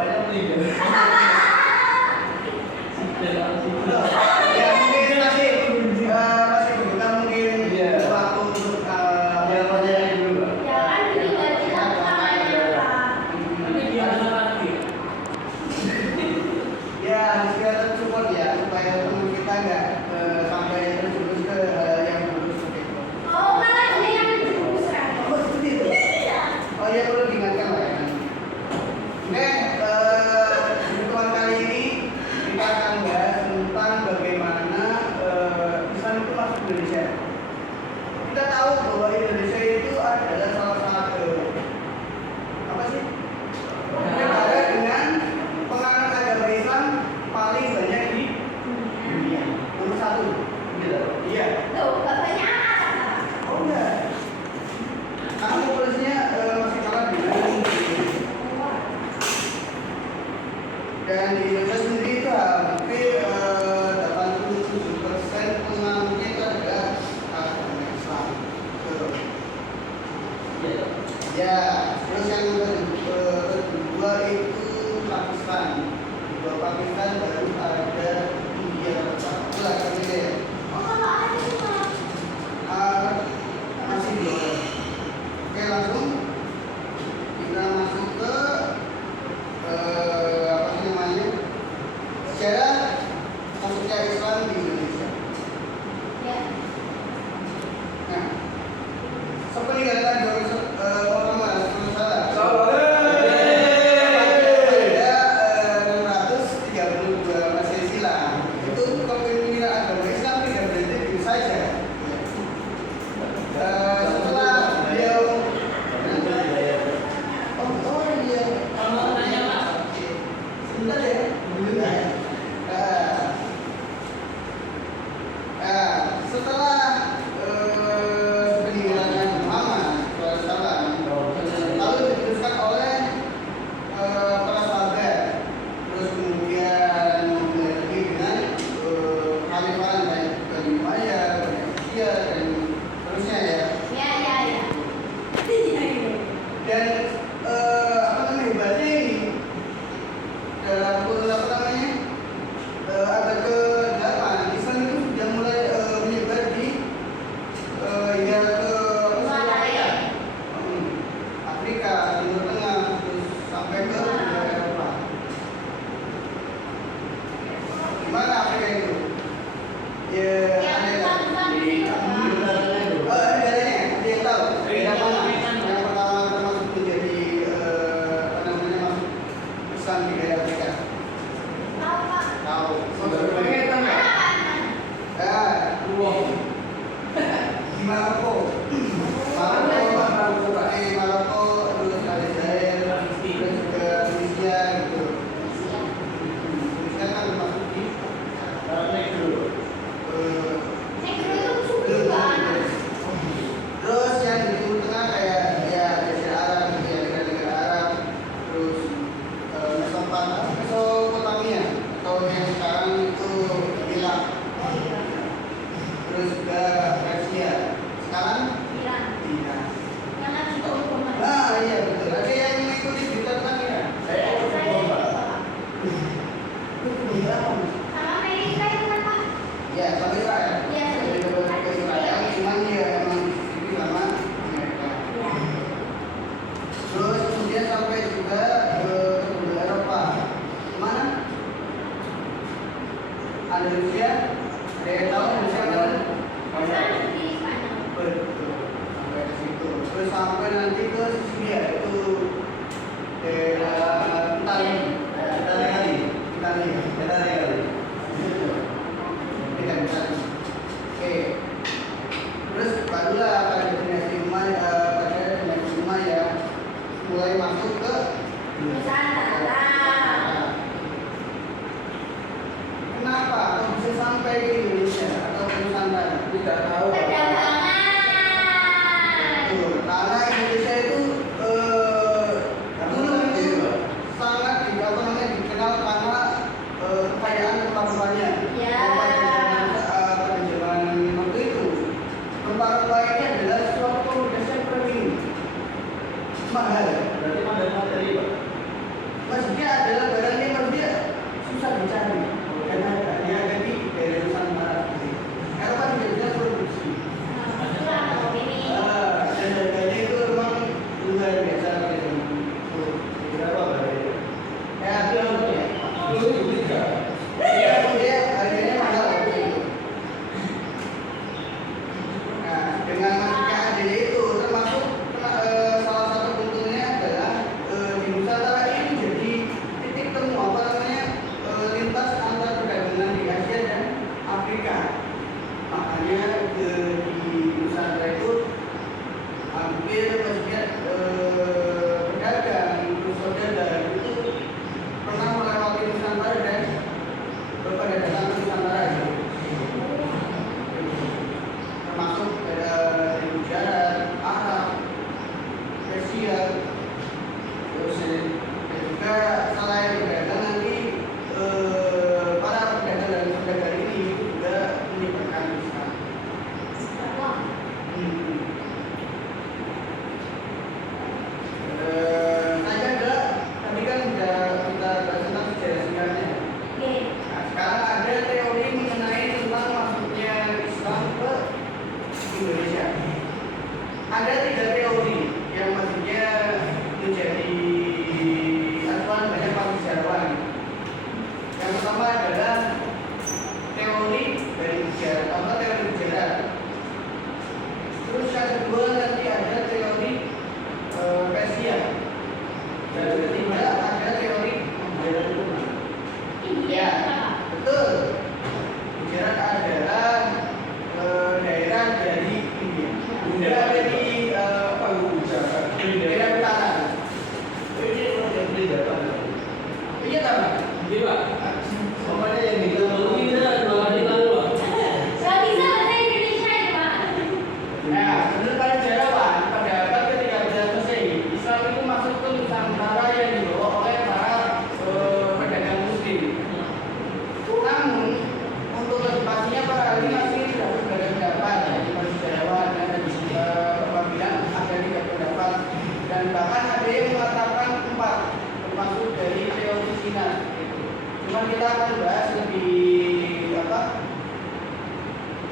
bapaknya meninggal. Ya mungkin masih berguna mungkin waktu untuk Biar proyeknya dulu, Pak. Ya kan ini gaji satu sama aja, Pak. Tapi gimana lagi? ya harus kelihatan support ya supaya teman kita nggak sampai terus ke yang buruk seperti itu. Oh, malah ada yang jurus kan? Oh seperti itu. Iya. Oh ya perlu diingatkan lah ya. Oke, pertemuan kali ini kita akan bahas tentang bagaimana Islam itu masuk ke Indonesia. Kita tahu bahwa Indonesia itu adalah salah satu apa sih? Negara dengan penganut agama Islam paling banyak di dunia. Nomor satu. Iya. Tuh, bapaknya apa? Oh enggak. Karena populasinya masih kalah dengan Indonesia. Dan di Indonesia sendiri itu hampir 87% penganutnya itu adalah agama Islam. Betul. Ya, terus yang kedua itu Pakistan. Kedua Pakistan baru ada India. Itulah ketiga ya. Oh, kalau ada cuma Masih belum. Oke langsung kita masuk ke apa sih namanya sejarah masuknya Islam di Indonesia. ya. Nah, sepeninggalan Muhammad SAW pada 632 Masehi silam itu kepemimpinan agama Islam tidak berhenti begitu saja. Setelah beliau oh iya Kalau nanya, Pak. sebentar ya setelah peninggalan Muhammad SAW lalu diteruskan oleh para sahabat, terus kemudian memiliki dengan khalifahan baik Bani Umayyah, Bani Abbasiyah dan terusnya ya. Ya, ya, ya. Iya, iya. Dan apa namanya hebatnya ini dalam kurun apa namanya abad ke-8 Islam itu sudah mulai menyebar di hingga ke Luar Afrika, Timur Tengah, terus sampai ke Eropa. Gimana Afrika itu? Ya, Yang ada bukan di negaranya, ada yang tahu? Daerah mana? Yang pertama termasuk menjadi apa namanya masuk Islam di daerah Afrika. tahu, Pak. Tahu. Pengen nggak? Di Maroko. Maroko, terus Aljazair, terus juga Tunisia gitu. Tunisia kan termasuk di Negro itu belum. suka. Terus yang di Timur Tengah kayak ya Jazirah Arab, gitu ya, negara-negara Arab, terus Mesopotamia atau yang sekarang itu Irak, Oh iya. terus juga Persia. Sekarang Iran. Iran. Yang lagi berhubungan. Nah iya betul. Ada yang mengikuti berita tentang Iran. Saya Saya ikut saya lomba. itu, Pak. Itu berita apa? Sama Amerika itu kan, Pak. Ya sama Israel. Iya, Jadi ke Israel, cuman ya emang di sama Amerika. Ya. Terus kemudian sampai juga ke Eropa. Mana? Andalusia. Ada yang tahu Andalusia mana? Kan di Spanyol. Betul. Sampai ke situ. Terus sampai nanti ke Sisilia itu daerah Italia. Ini kan Italia. Oke. Terus barulah pada dinasti Umayyah mulai masuk ke Nusantara. Kenapa kok bisa sampai ke Indonesia atau ke Nusantara? Tidak tahu. Perdagangan. Betul. Karena Indonesia itu dulu itu sangat apa namanya dikenal karena kekayaan rempah-rempahnya. Ya. Pada zaman waktu itu rempah-rempah ini adalah suatu komoditas yang premium, mahal. Berarti materi, Pak. Maksudnya adalah perizinan gitu. Cuma kita akan bahas lebih apa?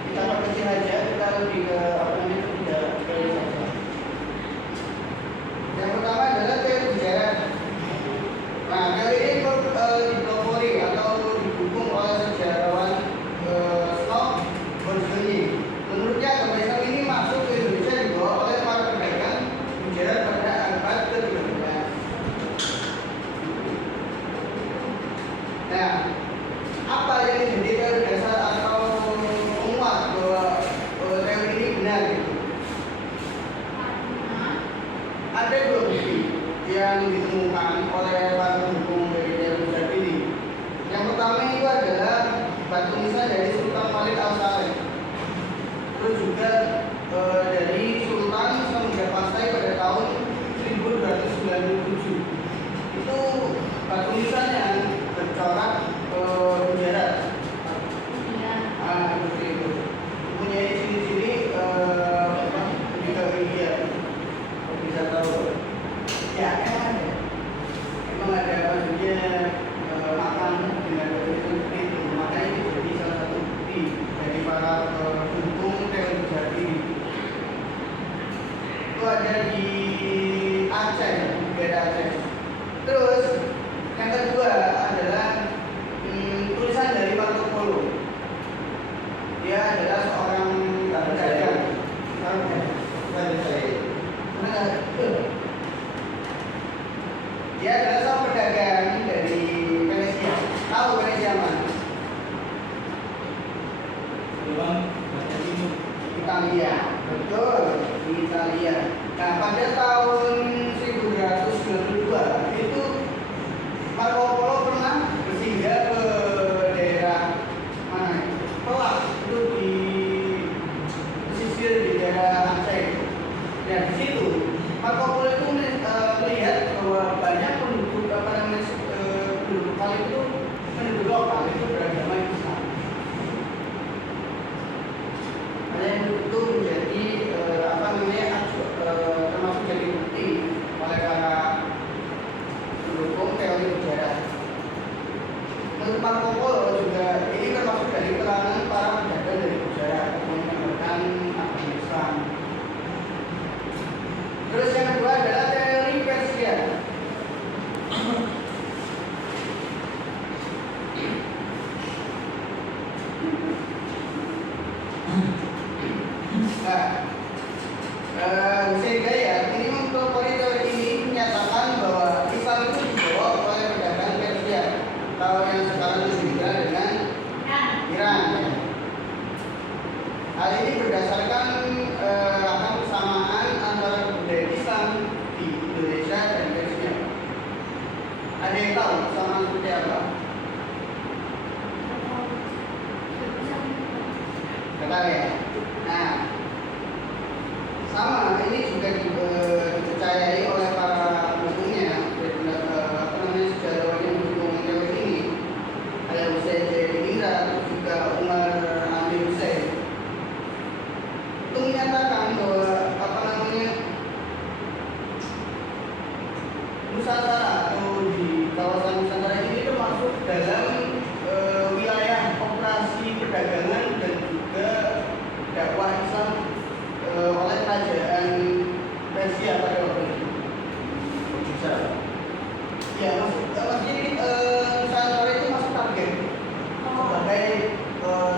Kita perkecil aja, kita lebih ke apa namanya tidak teori saja. Yang pertama adalah teori bicara. Nah, teori ini dipelopori atau didukung oleh sejarawan Snow Bolzoni. Menurutnya agama Islam ini masuk ke Indonesia dibawa oleh para pedagang Gujarat pada abad ke-13. Nah, apa yang menjadi teori dasar atau menguat bahwa teori ini benar gitu? Ada dua bukti yang ditemukan oleh para pendukung dari teori Gujarat ini. Yang pertama itu adalah batu nisan dari Sultan Malik Al-Saleh. Terus juga dari Sultan Samudra Pasai pada tahun 1297. Itu batu nisan yang bercorak Gujarat. Seperti itu. Mempunyai ciri-ciri lebih ke India. Bisa tahu. Ya, emang ada maksudnya makan dengan begitu seperti itu. Maka ini jadi salah satu bukti dari para pendukung teori Gujarat ini. Itu ada di Aceh, daerah Aceh. Terus yang kedua adalah tulisan dari Marco Polo. Dia adalah seorang pedagang. Dia adalah seorang pedagang dari Venesia. Tahu Venesia mana? Italia. Betul, di Italia. Nah, pada tahun 1292 itu Marco Polo pernah bersinggah ke daerah mana? Pelak, itu di pesisir di daerah Aceh. Dan di situ Marco Polo itu melihat bahwa banyak penduduk penduduk lokal itu beragama Islam. Dan itu menjadi termasuk jadi bukti oleh para pendukung teori sejarah. Menurut Marco Polo juga ini termasuk dari keterangan para pedagang dari sejarah menyampaikan agama Islam. Terus yang kedua adalah teori Persia. Hussein Gaya ini mempelopori teori ini menyatakan bahwa Islam itu dibawa oleh pedagang Persia atau yang sekarang dikenal dengan Iran. Ya. Hal ini berdasarkan akan kesamaan antara kebudayaan Islam di Indonesia dan Persia. Ada yang tahu kesamaan seperti apa? Betul ya. Nah, sama ini juga dipercayai oleh para pendukungnya, sejarawan yang mendukung teori ini. Ada Hussein Jainindra, terus juga Umar Amir Hussein. Itu menyatakan bahwa Nusantara atau di kawasan Nusantara ini termasuk dalam wilayah operasi perdagangan dan juga dakwah Islam oleh kerajaan Persia pada waktu itu. Bisa. Ya, maksudnya ini Nusantara itu masuk target sebagai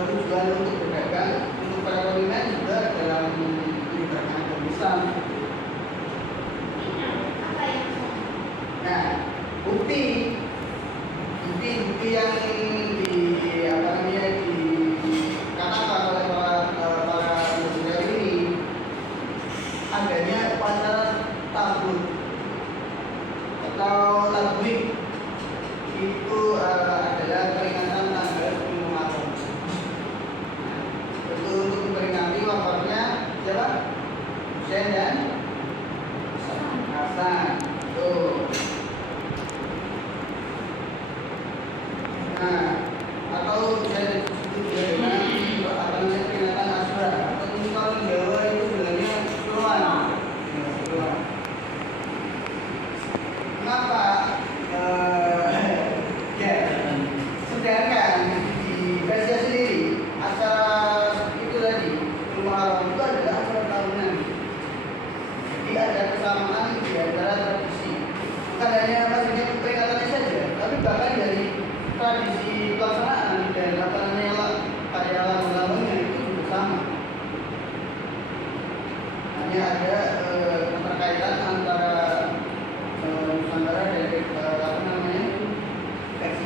tujuan untuk berdagang, untuk perekonomian juga dalam menyebarkan agama Islam. Nah, bukti yang dikatakan oleh para penduduk ini adanya upacara tabut atau tabwid. Itu adalah peringatan tanggal 10 Muharram. Itu untuk memperingati wafatnya siapa? Hussein dan Hasan. Tuh. Nah, atau bisa disebut dengan peringatan Asyura atau kalau Jawa itu sebenarnya Suluan. Kenapa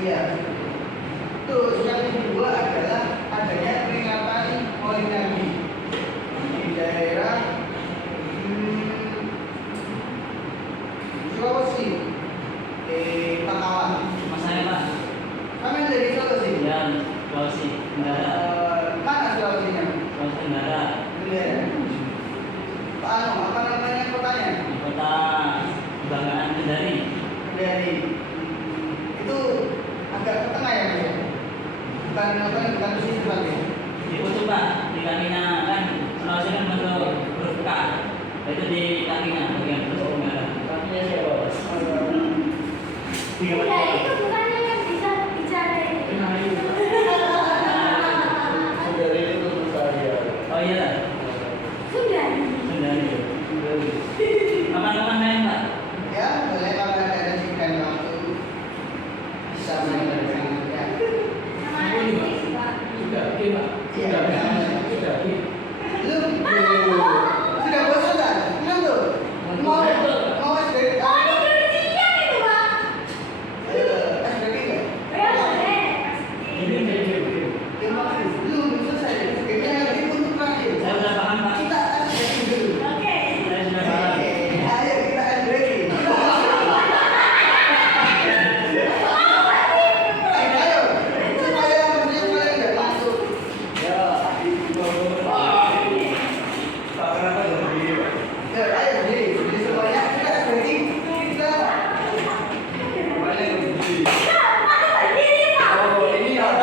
Iya. Terus yang kedua adalah adanya peringatan Maulid Nabi di daerah Sulawesi, di Pakawan. Mas saya Pak. Kami dari Sulawesi. Ya, Sulawesi Tenggara. Mana Sulawesinya? Sulawesi Tenggara. Iya. Apa namanya kotanya? Di kota Kebanggaan Kendari. Dari itu agak ke tengah ya Mas ya? Bukan di situ Pak ya? Di ujung Pak, di kakinya kan Sulawesi kan bentuk huruf K. Itu di kakinya bagian Sulawesi Tenggara. Kakinya siapa Mas? Tiga Ya, itu bukannya yang bisa bicara ini. Dari itu saya. Oh iya. Sudah. Kendari. Kapan-kapan main Pak? Ya, boleh kalau ada rezeki waktu bisa main dari sana ya. Sama ini sih, Pak. Sudah, oke Pak. Iya, Sudah, oke. Belum. Sudah bosan kan? Belum tuh. Mau SBK? Oh, ini dari siang itu, Pak. SBK nggak? Ya, boleh. Belum selesai. SBK nanti untuk terakhir. Saya sudah paham Pak. Kita SBK dulu. Oke. Saya sudah paham. Ayo kita SBK. Ayo, supaya maksudnya kalian nggak masuk. Ya. Pak kenapa nggak begini Pak? Ya, ayo jadi semuanya kita SBK. Kita Kemarin nggak begini. Berdiri, Pak. Oh ini apa?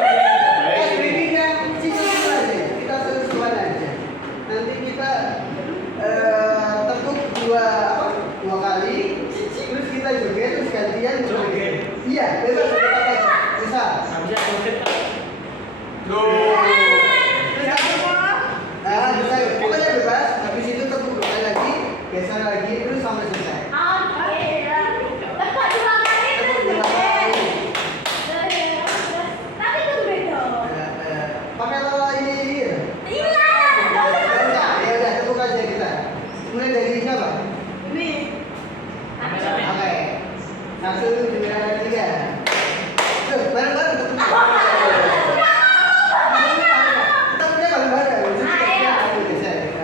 SBK-nya simpel aja. Kita sesuai aja. Nanti kita tekuk dua kali, terus kita joget, terus gantian Joget? Iya, bebas joget apa aja. Bisa. Habisnya joget Pak. Nah, bisa. Pokoknya bebas. Habis itu tekuk dua kali lagi, geser lagi, terus sampai selesai. Oke. Lepas dua kali terus Tekuk dua beda. kali. Tapi itu beda. Pakai lala ini. Iya. Ya udah, tekuk aja kita. Mulai dari siapa? Nih. Sampai. Oke. 1, 2, 3. Tuh, bareng-bareng tekuk. Tekuknya bareng-bareng. Ayo.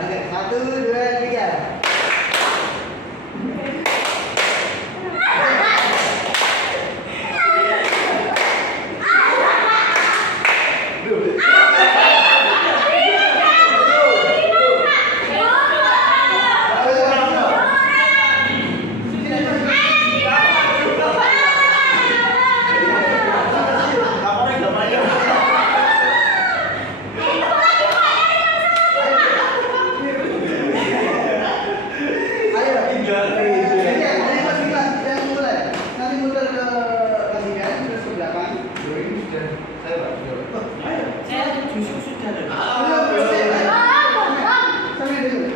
Oke, 1, 2, 3. Ayo. Jadi yang Mas Dimas yang mulai. Nanti muter ke Mas Dimas, terus ke belakang. Ini sudah saya Pak. Sudah. Ayo. Saya justru sudah ada. Belum, belum. Sampai dulu.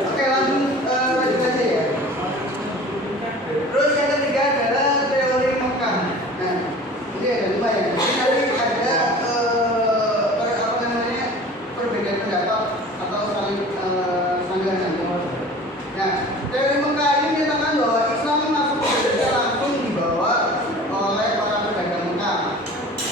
Oke, langsung lanjut aja ya. Terus yang ketiga adalah teori Mekah. Nah, ini ada 5 ya. Jadi nanti ada apa namanya perbedaan pendapat atau saling sanggahan. Nah, teori Mekah ini menyatakan bahwa Islam masuk ke Indonesia langsung dibawa oleh para pedagang Mekah.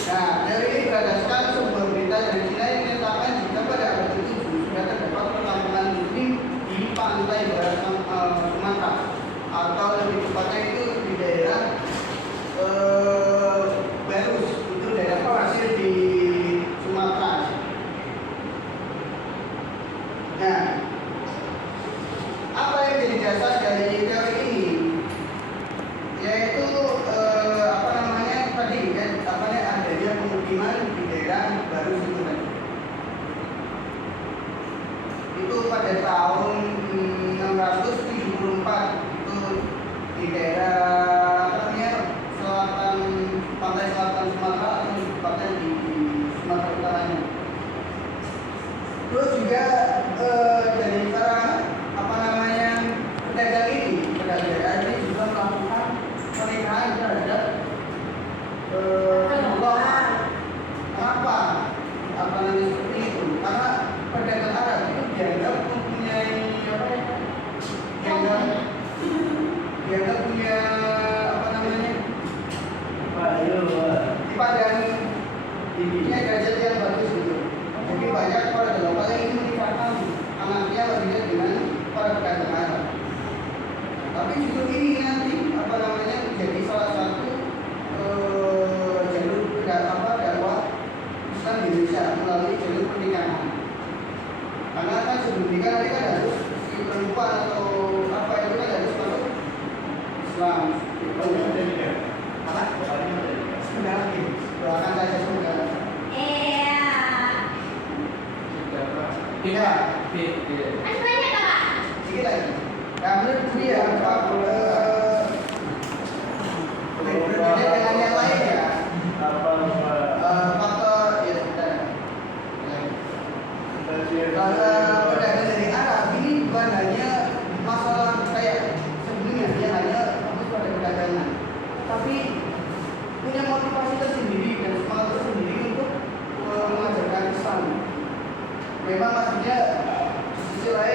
Nah, teori ini berdasarkan sebuah berita dari Cina yang menyatakan jika pada abad ke-7 sudah terdapat perkampungan muslim di pantai barat Sumatera, atau lebih tepatnya itu di daerah Barus, itu daerah pasir di Sumatera. Nah, apa yang jadi dasar dari punya derajat yang bagus gitu. Jadi banyak para lokal yang ingin menikahkan anaknya lebih dengan para pedagang Arab. Tapi justru ini nanti apa namanya menjadi salah satu jalur dakwah Islam di Indonesia melalui jalur pernikahan. Karena kan sebelum nikah nanti kan harus si perempuan atau apa itu kan harus masuk Islam. Apa? Sebentar lagi. Doakan saja semoga. Iya. Masih banyak Kak? Sedikit lagi. Nah, menurut dia berbeda dengan yang lain ya. Faktor ya sudah. Kalau perdagangan dari Arab ini bukan hanya masalah kayak sebelumnya dia hanya fokus pada perdagangan, tapi punya motivasi tersendiri dan semangat tersendiri untuk mengajarkan Islam. Memang maksudnya di sisi lain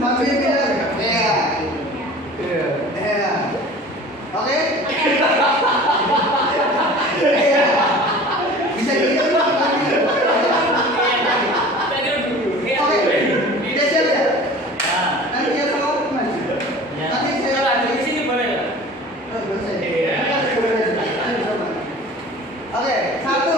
Tapi bilang, iya. Iya. Iya. Oke? Iya. Bisa gitu? Oke. Udah siap ya? Nanti yang sama maju. Nanti saya Oh, boleh. Iya. Oke, 1.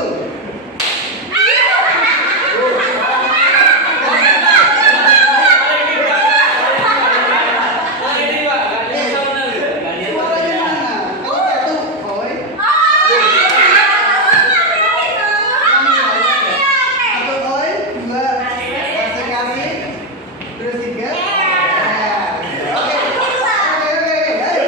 Suaranya mana? Kalau 1, boy. 1 boy, 2 konsentrasi, terus 3. Oke. Ayo.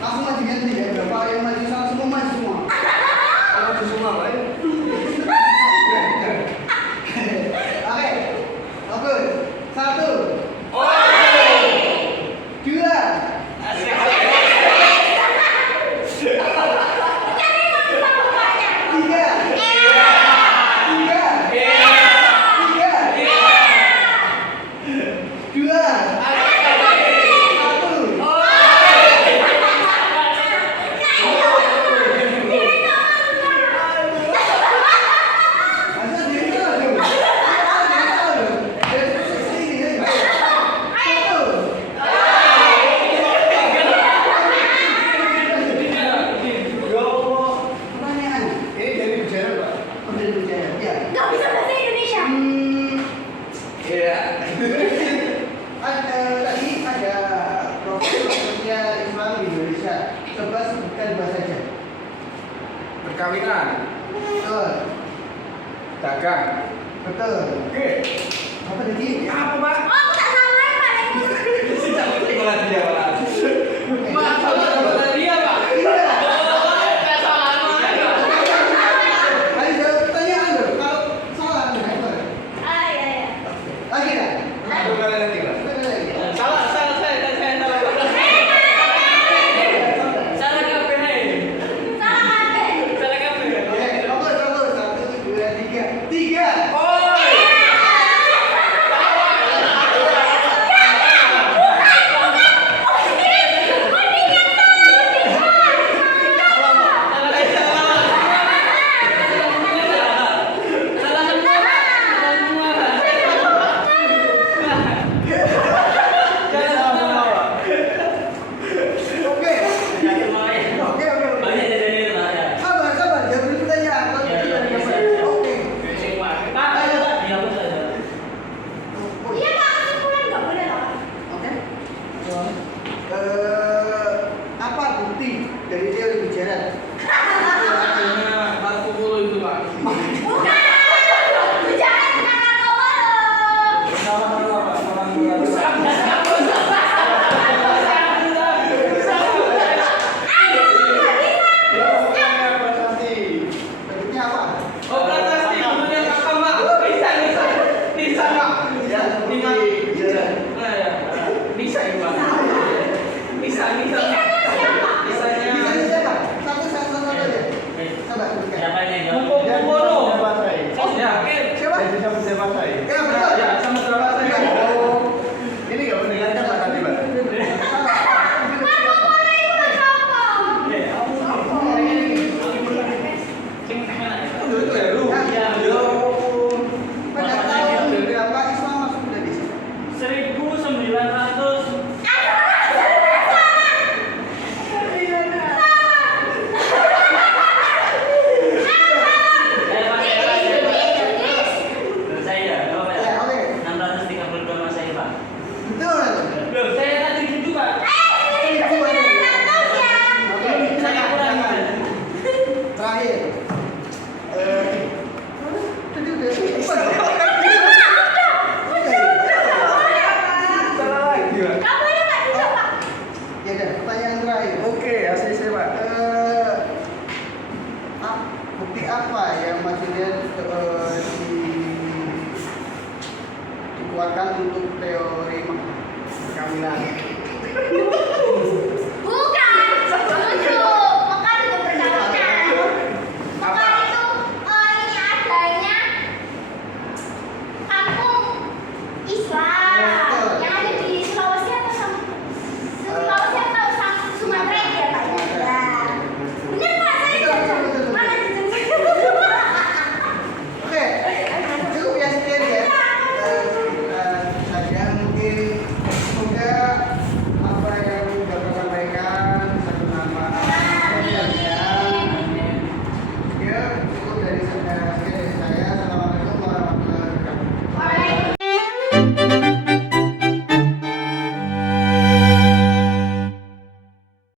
Langsung maju ganti ya. Berapa yang maju sama semua maju semua. Kalau di semua, Pak. Oke. Oke. 1. 2. Ini dari bicara, Pak. Nggak bisa bahasa Indonesia. Iya. Tadi ada profilnya Islam di Indonesia. Coba sebutkan dua saja. Perkawinan, Betul. dagang. Betul. Oke. Apa tadi? Apa, Pak? Oh, aku tak salah ya, Pak. Ayo jawab pertanyaan dong. Kalau salah, gimana? Ah, iya, iya. Lagi dah. Satu kali lagi, Pak. Lagi lagi. Salah kabeh. Oke, nomor 1, 2, 3. 3. Oke. Oke. Sabar, sabar. Jawab dulu pertanyaan. Kalau tidak dapat. Oke. Iya, Pak. Kesimpulan nggak boleh loh. Oke. Apa bukti dari teori bicara? Marco Polo itu, Pak. Bukan. Jangan narkoba loh. Sama-sama, Pak. Sama-sama. Bentuknya apa? Bisa siapa? Satu aja. Coba sebutkan. Siapa ini yang Buku jawab? Polo. Siapa? Siapa? Saya bisa menjawab saya. Ya, betul. Oh, ini nggak mendengarkan Pak tadi, Pak. Narkoba itu narkoba. Sing mana ya? Itu ya, lu. Pada tahun berapa Islam masuk ke Indonesia? 1900. Saya, apa ya? Ya, oke. 632 Masehi, Pak. Betul. Loh, saya tadi gitu, Pak. Itu ada. Oke. Saya kurang. Terakhir. Tadi udah. Salah lagi, Pak. Nggak boleh, Pak. Jujur, Pak. Ya udah, pertanyaan terakhir. Oke, ACC, Pak. Bukti apa yang maksudnya dikuatkan untuk teori perkawinan?